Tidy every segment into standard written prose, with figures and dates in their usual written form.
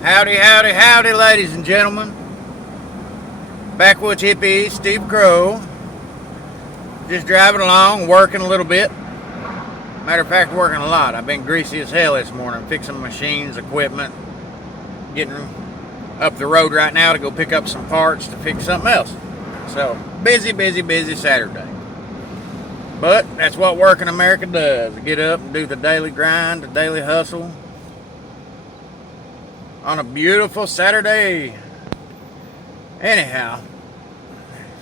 Howdy, howdy, howdy, ladies and gentlemen. Backwoods hippie, Steve Crow. Just driving along, working a little bit. Matter of fact, working a lot. I've been greasy as hell this morning, fixing machines, equipment, getting up the road right now to go pick up some parts to fix something else. So, busy Saturday. But that's what working America does. Get up and do the daily grind, the daily hustle. On a beautiful Saturday. Anyhow,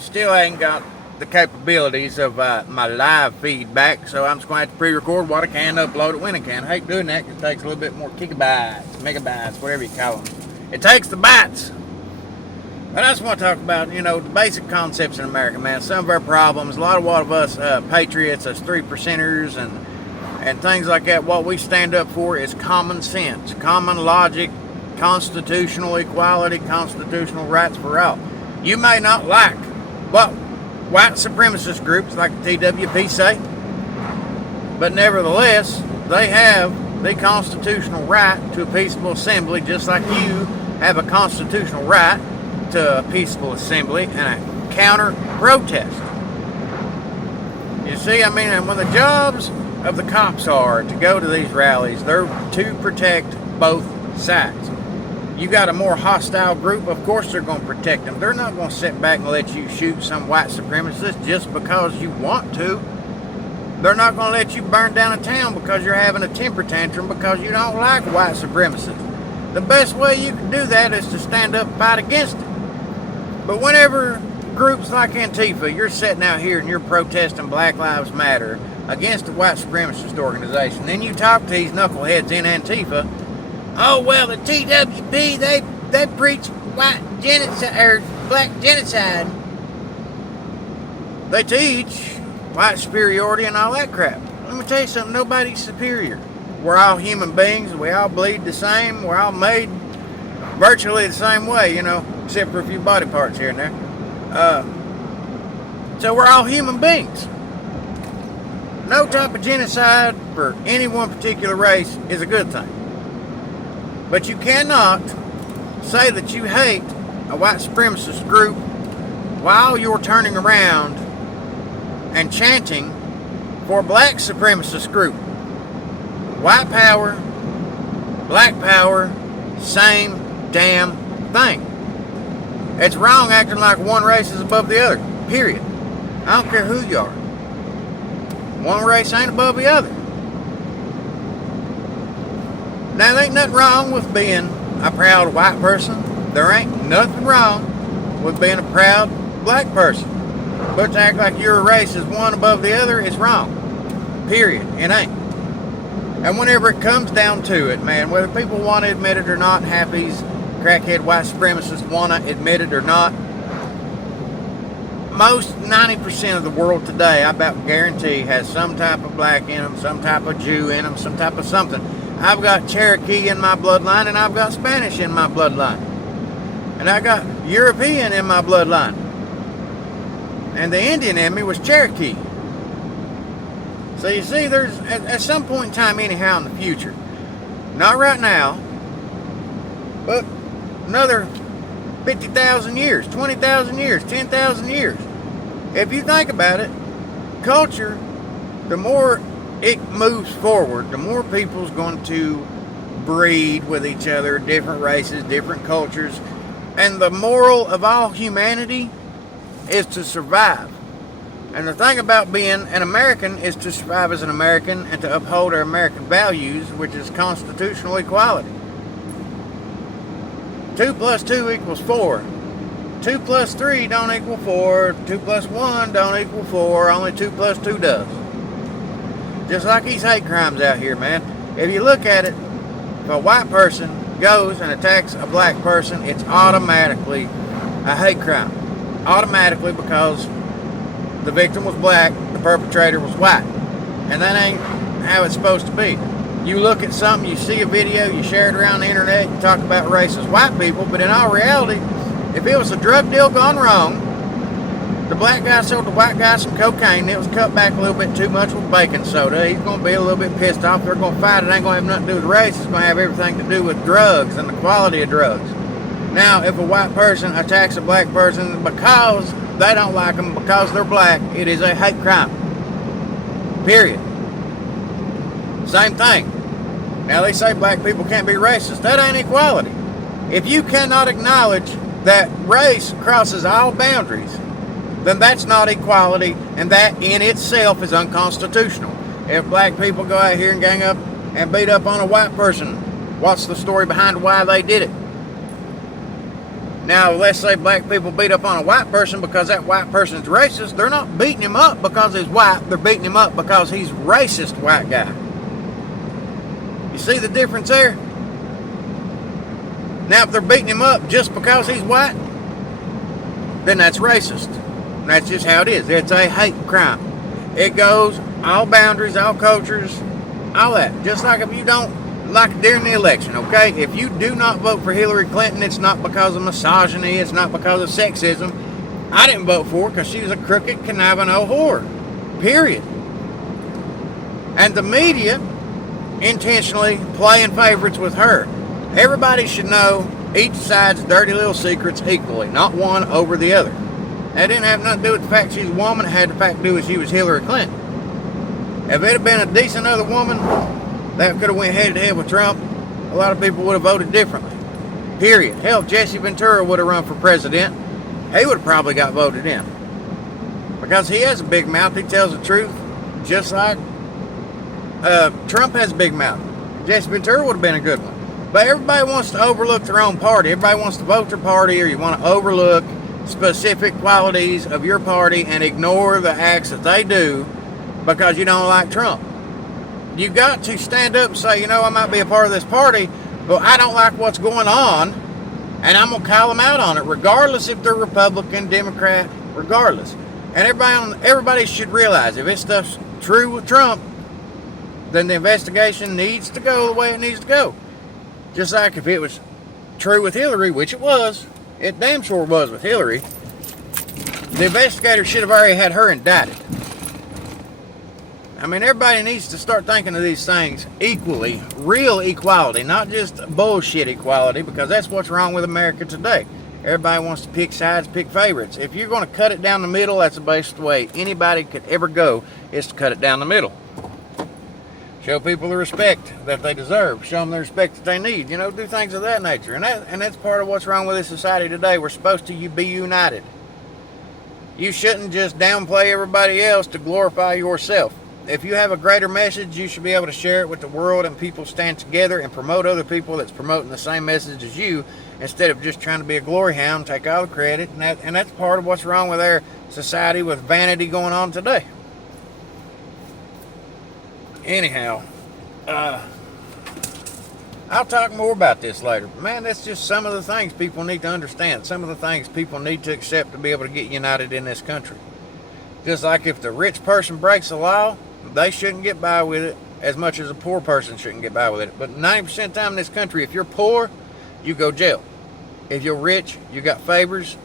still ain't got the capabilities of my live feedback, so I'm just going to have to pre-record what I can, upload it when I can. I hate doing that because it takes a little bit more gigabytes, megabytes, whatever you call them. It takes the bytes. But I just want to talk about, the basic concepts in America, man. Some of our problems, a lot of us patriots, us 3%ers, and things like that, what we stand up for is common sense, common logic, constitutional equality, constitutional rights for all. You may not like what white supremacist groups like the TWP say, but nevertheless, they have the constitutional right to a peaceful assembly, just like you have a constitutional right to a peaceful assembly and a counter protest. You see, and when the jobs of the cops are to go to these rallies, they're to protect both sides. You got a more hostile group, of course they're going to protect them. They're not going to sit back and let you shoot some white supremacist just because you want to. They're not going to let you burn down a town because you're having a temper tantrum because you don't like white supremacists. The best way you can do that is to stand up and fight against it. But whenever groups like Antifa, you're sitting out here and you're protesting Black Lives Matter against a white supremacist organization, then you talk to these knuckleheads in Antifa. Oh, well, the TWP, they preach white genocide, or black genocide. They teach white superiority and all that crap. Let me tell you something, nobody's superior. We're all human beings, we all bleed the same, we're all made virtually the same way, except for a few body parts here and there. So we're all human beings. No type of genocide for any one particular race is a good thing. But you cannot say that you hate a white supremacist group while you're turning around and chanting for a black supremacist group. White power, black power, same damn thing. It's wrong acting like one race is above the other, period. I don't care who you are. One race ain't above the other. Now, there ain't nothing wrong with being a proud white person. There ain't nothing wrong with being a proud black person. But to act like your race is one above the other is wrong. Period. It ain't. And whenever it comes down to it, man, whether people want to admit it or not, half these crackhead white supremacists want to admit it or not, most 90% of the world today, I about guarantee, has some type of black in them, some type of Jew in them, some type of something. I've got Cherokee in my bloodline, and I've got Spanish in my bloodline. And I got European in my bloodline. And the Indian in me was Cherokee. So you see, there's, at some point in time anyhow in the future, not right now, but another 50,000 years, 20,000 years, 10,000 years. If you think about it, culture, the more it moves forward, the more people's going to breed with each other, different races, different cultures, and the moral of all humanity is to survive. And the thing about being an American is to survive as an American and to uphold our American values, which is constitutional equality. 2 plus 2 equals 4. 2 plus 3 don't equal 4. 2 plus 1 don't equal 4. Only 2 plus 2 does. Just like these hate crimes out here, man. If you look at it, if a white person goes and attacks a black person, it's automatically a hate crime. Automatically, because the victim was black, the perpetrator was white. And that ain't how it's supposed to be. You look at something, you see a video, you share it around the internet, you talk about racist white people, but in all reality, if it was a drug deal gone wrong, The black guy sold the white guy some cocaine. It was cut back a little bit too much with baking soda. He's going to be a little bit pissed off. They're going to fight. It ain't going to have nothing to do with race. It's going to have everything to do with drugs and the quality of drugs. Now, if a white person attacks a black person because they don't like them, because they're black, it is a hate crime. Period. Same thing. Now, they say black people can't be racist. That ain't equality. If you cannot acknowledge that race crosses all boundaries, then that's not equality, and that in itself is unconstitutional. If black people go out here and gang up and beat up on a white person, what's the story behind why they did it? Now, let's say black people beat up on a white person because that white person's racist. They're not beating him up because he's white. They're beating him up because he's racist white guy. You see the difference there? Now, if they're beating him up just because he's white, then that's racist. And that's just how it is. It's a hate crime. It goes all boundaries, all cultures, all that. Just like if you don't, like during the election, okay? If you do not vote for Hillary Clinton, it's not because of misogyny, it's not because of sexism. I didn't vote for her because she was a crooked, conniving old whore. Period. And the media intentionally playing favorites with her. Everybody should know each side's dirty little secrets equally, not one over the other. That didn't have nothing to do with the fact she's a woman. It had the fact to do with she was Hillary Clinton. If it had been a decent other woman that could have went head to head with Trump, a lot of people would have voted differently. Period. Hell, if Jesse Ventura would have run for president, he would have probably got voted in. Because he has a big mouth. He tells the truth. Just like Trump has a big mouth. Jesse Ventura would have been a good one. But everybody wants to overlook their own party. Everybody wants to vote their party, or you want to overlook specific qualities of your party and ignore the acts that they do because you don't like Trump. You got to stand up and say, you know, I might be a part of this party, but I don't like what's going on, and I'm going to call them out on it, regardless if they're Republican, Democrat, regardless. And everybody should realize if this stuff's true with Trump, then the investigation needs to go the way it needs to go. Just like if it was true with Hillary, which it was, it damn sure was with Hillary, the investigators should have already had her indicted. I mean, everybody needs to start thinking of these things equally, real equality, not just bullshit equality, because that's what's wrong with America today. Everybody wants to pick sides, pick favorites. If you're going to cut it down the middle, that's the best way anybody could ever go, is to cut it down the middle. Show people the respect that they deserve. Show them the respect that they need. You know, do things of that nature. And that's part of what's wrong with this society today. We're supposed to be united. You shouldn't just downplay everybody else to glorify yourself. If you have a greater message, you should be able to share it with the world, and people stand together and promote other people that's promoting the same message as you, instead of just trying to be a glory hound, take all the credit. And that's part of what's wrong with our society, with vanity going on today. Anyhow, I'll talk more about this later. Man, that's just some of the things people need to understand. Some of the things people need to accept to be able to get united in this country. Just like if the rich person breaks the law, they shouldn't get by with it as much as a poor person shouldn't get by with it. But 90% of the time in this country, if you're poor, you go to jail. If you're rich, you got favors,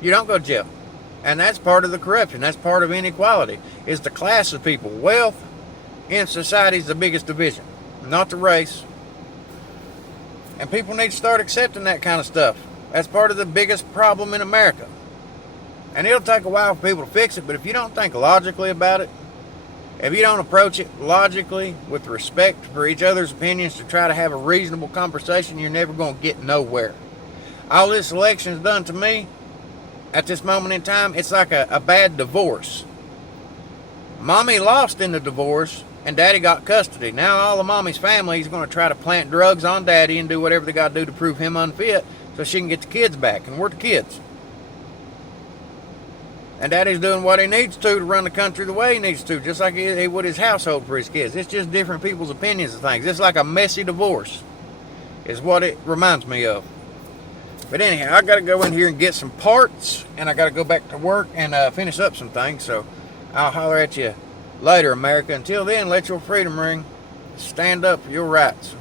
you don't go to jail. And that's part of the corruption. That's part of inequality, is the class of people. Wealth in society is the biggest division, not the race. And people need to start accepting that kind of stuff. That's part of the biggest problem in America. And it'll take a while for people to fix it, but if you don't think logically about it, if you don't approach it logically with respect for each other's opinions to try to have a reasonable conversation, you're never going to get nowhere. All this election has done to me, at this moment in time, it's like a bad divorce. Mommy lost in the divorce, and Daddy got custody. Now all of Mommy's family is going to try to plant drugs on Daddy and do whatever they got to do to prove him unfit so she can get the kids back. And we're the kids. And Daddy's doing what he needs to run the country the way he needs to, just like he would his household for his kids. It's just different people's opinions of things. It's like a messy divorce, is what it reminds me of. But anyhow, I got to go in here and get some parts, and I got to go back to work and finish up some things. So I'll holler at you later, America. Until then, let your freedom ring. Stand up for your rights.